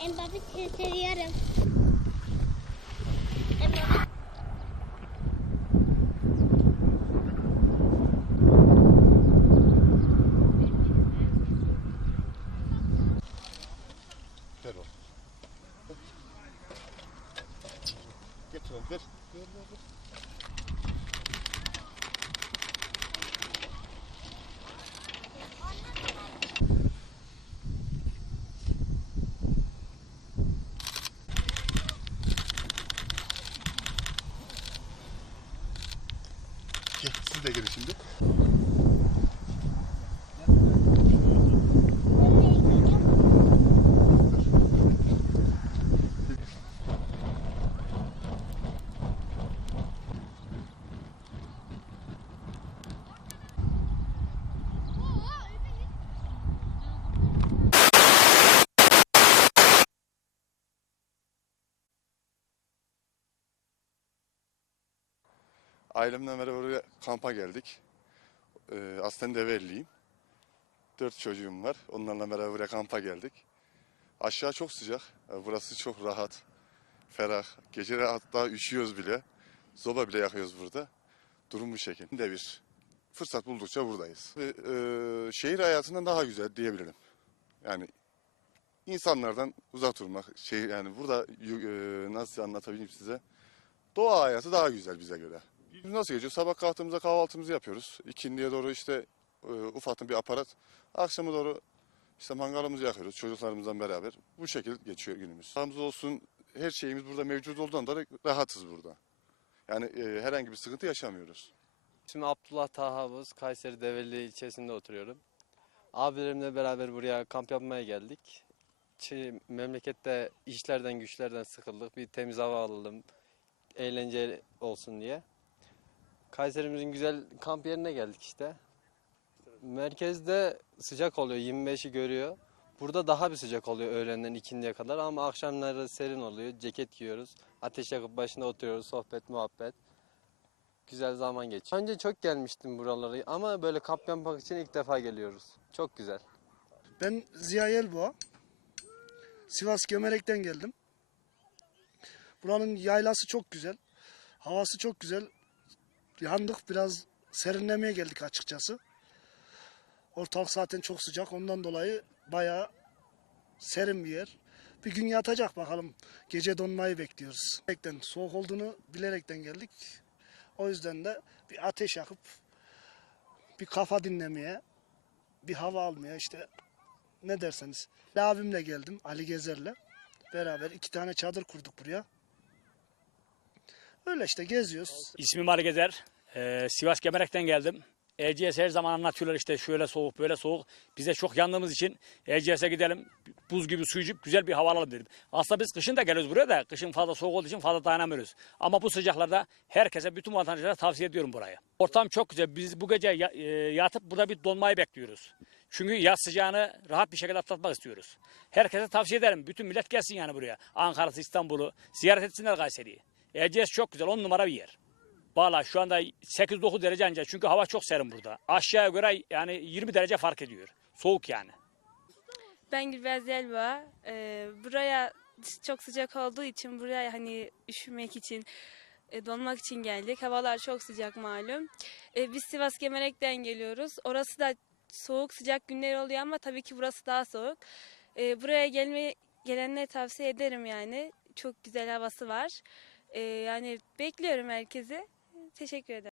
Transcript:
Ben babı seviyorum. Gel, siz de gelin şimdi. Ailemle beraber kampa geldik. Ee, aslen Develiliyim. Dört çocuğum var. Onlarla beraber buraya kampa geldik. Aşağı çok sıcak. Ee, Burası çok rahat, ferah. Geceleri hatta üşüyoruz bile. Zoba bile yakıyoruz burada. Durum bu şekilde bir. Fırsat buldukça buradayız. Ve, e, şehir hayatından daha güzel diyebilirim. Yani insanlardan uzak durmak. Şehir, yani burada e, nasıl anlatabileyim size? Doğa hayatı daha güzel bize göre. Biz nasıl geçiyor? Sabah kalktığımızda kahvaltımızı yapıyoruz. İkindiye doğru işte e, ufak bir aparat. Akşama doğru işte mangalımızı yakıyoruz çocuklarımızla beraber. Bu şekilde geçiyor günümüz. Sağımız olsun her şeyimiz burada mevcut olduğundan dolayı rahatız burada. Yani e, herhangi bir sıkıntı yaşamıyoruz. İsmim Abdullah Tahavuz. Kayseri Develi ilçesinde oturuyorum. Abilerimle beraber buraya kamp yapmaya geldik. Çi- memlekette işlerden güçlerden sıkıldık. Bir temiz hava alalım. Eğlence olsun diye. Kayserimizin güzel kamp yerine geldik işte. Merkezde sıcak oluyor. 25'i görüyor. Burada daha bir sıcak oluyor öğlenden ikindiye kadar ama akşamları serin oluyor. Ceket giyiyoruz. Ateş yakıp başında oturuyoruz. Sohbet, muhabbet. Güzel zaman geçiyor. Önce çok gelmiştim buralara ama böyle kamp yapmak için ilk defa geliyoruz. Çok güzel. Ben Ziya Yelboğa. Sivas Gömerek'ten geldim. Buranın yaylası çok güzel. Havası çok güzel. Yandık biraz serinlemeye geldik açıkçası. Ortalık zaten çok sıcak. Ondan dolayı bayağı serin bir yer. Bir gün yatacak bakalım. Gece donmayı bekliyoruz. Bilerekten, soğuk olduğunu bilerekten geldik. O yüzden de bir ateş yakıp bir kafa dinlemeye, bir hava almaya işte ne derseniz. Abimle geldim Ali Gezer'le. Beraber iki tane çadır kurduk buraya. Öyle işte geziyoruz. İsmim Ali Gezer. Ee, Sivas Gemerek'ten geldim. ECS her zaman anlatıyorlar işte şöyle soğuk böyle soğuk. Biz de çok yandığımız için ECS'e gidelim. Buz gibi su içip güzel bir hava alalım dedim. Aslında biz kışın da geliyoruz buraya da kışın fazla soğuk olduğu için fazla dayanamıyoruz. Ama bu sıcaklarda herkese bütün vatandaşlara tavsiye ediyorum burayı. Ortam çok güzel. Biz bu gece e, yatıp burada bir donmayı bekliyoruz. Çünkü yaz sıcağını rahat bir şekilde atlatmak istiyoruz. Herkese tavsiye ederim. Bütün millet gelsin yani buraya. Ankara'sı, İstanbul'u ziyaret etsinler Kayseri'yi. ECS çok güzel. On numara bir yer. Valla şu anda 8-9 derece ancak çünkü hava çok serin burada. Aşağıya göre yani 20 derece fark ediyor. Soğuk yani. Ben Gülbez Yelva. Ee, buraya çok sıcak olduğu için buraya hani üşümek için, e, donmak için geldik. Havalar çok sıcak malum. Ee, biz Sivas Gemerek'ten geliyoruz. Orası da soğuk sıcak günler oluyor ama tabii ki burası daha soğuk. Ee, buraya gelmeyi gelenlere tavsiye ederim yani. Çok güzel havası var. Ee, yani bekliyorum herkesi. Teşekkür ederim.